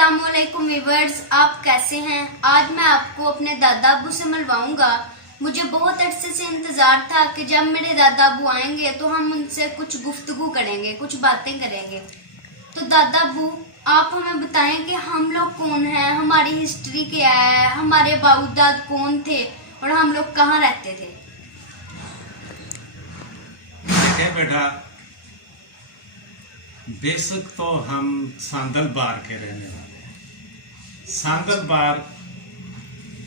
अस्सलामुअलैकुम व्यूअर्स, आप कैसे हैं। आज मैं आपको अपने दादा अबू से मिलवाऊंगा। मुझे बहुत अरसे से इंतजार था कि जब मेरे दादा अबू आएंगे तो हम उनसे कुछ गुफ्तगू करेंगे, कुछ बातें करेंगे। तो दादा अबू, आप हमें बताएं कि हम लोग कौन हैं, हमारी हिस्ट्री क्या है, हमारे बाउदाद कौन थे और हम लोग कहाँ रहते थे। देखें बेटा, बेशक तो हम सांदल बार के रहने वाले हैं। सांदल बार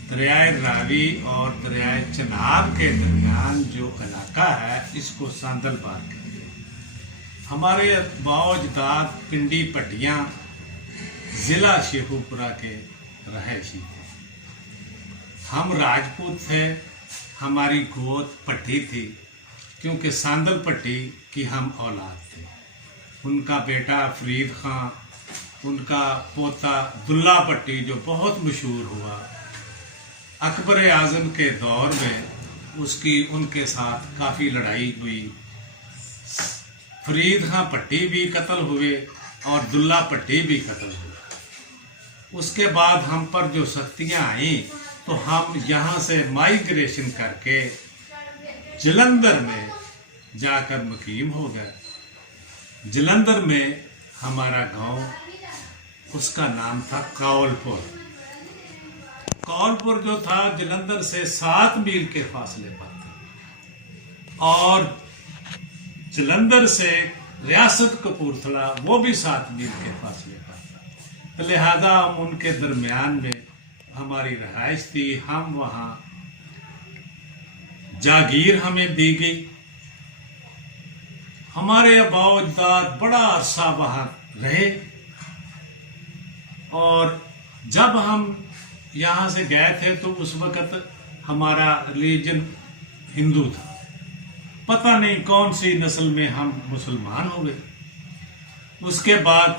दरियाए रावी और दरियाए चनाब के दरमियान जो इलाका है, इसको सांदल बार कहते हैं। हमारे बाओजदाद पिंडी पटियाँ ज़िला शेखुपुरा के रहायशी थे। हम राजपूत थे, हमारी गोद पट्टी थी, क्योंकि सांदल पट्टी की हम औलाद थे। उनका बेटा फरीद खां, उनका पोता दुल्ला पट्टी जो बहुत मशहूर हुआ, अकबर आज़म के दौर में उसकी उनके साथ काफ़ी लड़ाई हुई। फरीद खां पट्टी भी कत्ल हुए और दुल्ला पट्टी भी कत्ल हुए। उसके बाद हम पर जो सख्तियाँ आईं तो हम यहाँ से माइग्रेशन करके जलंधर में जाकर मुकीम हो गए। जलंधर में हमारा गांव, उसका नाम था कौलपुर। कौलपुर जो था जलंधर से 7 मील के फासले पर था, और जलंधर से रियासत कपूरथला वो भी 7 मील के फासले पर था। तो लिहाजा हम उनके दरमियान में हमारी रहाइश थी। हम वहाँ जागीर हमें दी गई। हमारे बाओजदाद बड़ा अरसा वहाँ रहे, और जब हम यहाँ से गए थे तो उस वक़्त हमारा रिलीजन हिंदू था। पता नहीं कौन सी नस्ल में हम मुसलमान हो गए। उसके बाद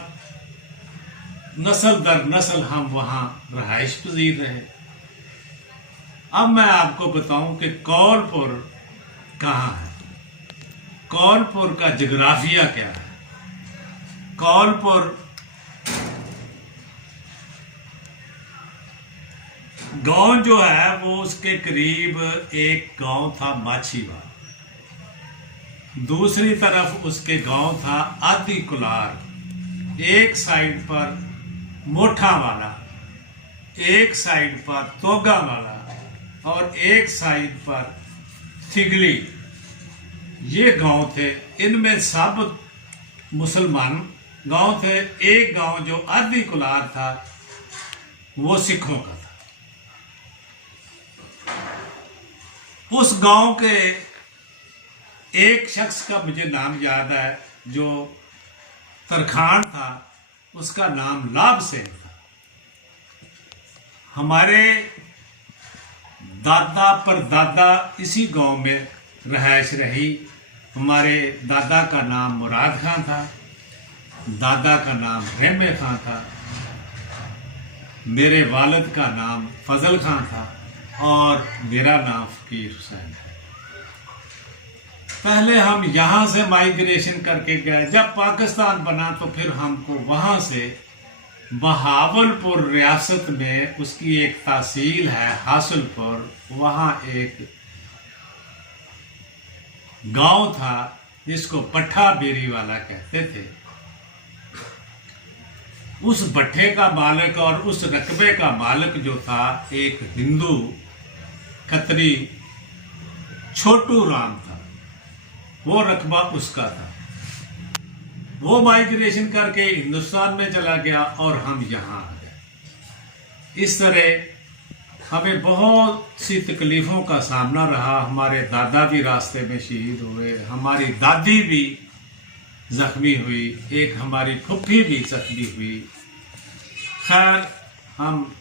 नस्ल दर नस्ल हम वहाँ रहाइश पजीर रहे। अब मैं आपको बताऊं कि कौलपुर कहाँ है, कौलपुर का जोग्राफिया क्या है। कौलपुर गांव जो है वो उसके करीब एक गांव था माछीवाल, दूसरी तरफ उसके गांव था आदि कुलार, एक साइड पर मोठा वाला, एक साइड पर तोगा वाला और एक साइड पर थिगली। ये गांव थे। इनमें सब मुसलमान गांव थे। एक गांव जो आदि कुलार था वो सिखों का था। उस गांव के एक शख्स का मुझे नाम याद है, जो तरखान था, उसका नाम लाभ सिंह था। हमारे दादा परदादा इसी गांव में रहायश रही। हमारे दादा का नाम मुराद खां था, दादा का नाम रहमे खां था, मेरे वालिद का नाम फजल खां था और मेरा नाम फकीर हुसैन है। पहले हम यहाँ से माइग्रेशन करके गए। जब पाकिस्तान बना तो फिर हमको वहाँ से बहावलपुर रियासत में उसकी एक तहसील है हासिलपुर, वहाँ एक गांव था जिसको पट्ठा बेरी वाला कहते थे। उस भट्ठे का मालिक और उस रकबे का मालिक जो था एक हिंदू खत्री छोटू राम था, वो रकबा उसका था। वो माइग्रेशन करके हिंदुस्तान में चला गया और हम यहाँ आ गए। इस तरह हमें बहुत सी तकलीफ़ों का सामना रहा। हमारे दादा भी रास्ते में शहीद हुए, हमारी दादी भी ज़ख्मी हुई, एक हमारी फुफ्फी भी ज़ख्मी हुई। खैर, हम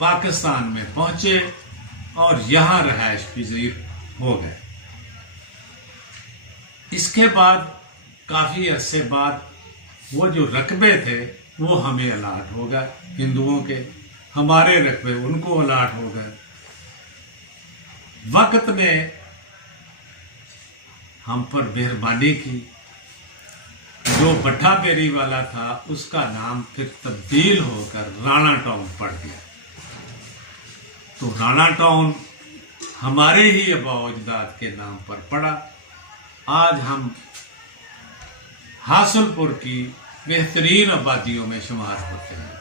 पाकिस्तान में पहुँचे और यहाँ रहायश पजीर हो गए। इसके बाद काफ़ी अरसे बाद वो जो रकबे थे वो हमें अलाट हो गए, हिंदुओं के। हमारे रकबे उनको अलाट हो गए। वक्त ने हम पर मेहरबानी की जो भट्टा बेरी वाला था उसका नाम फिर तब्दील होकर राणा टाउन पड़ गया। तो राणा टाउन हमारे ही आबा अजदाद के नाम पर पड़ा। आज हम हासुलपुर की बेहतरीन आबादियों में शुमार होते हैं।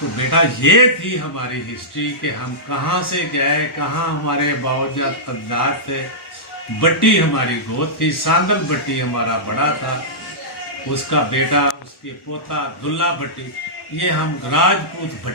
तो बेटा ये थी हमारी हिस्ट्री कि हम कहाँ से गए, कहाँ हमारे बावजूद अजदाद थे। बट्टी हमारी गोद थी, सांदल बट्टी हमारा बड़ा था, उसका बेटा, उसके पोता दुल्ला भट्टी, ये हम राजपूत भट्टी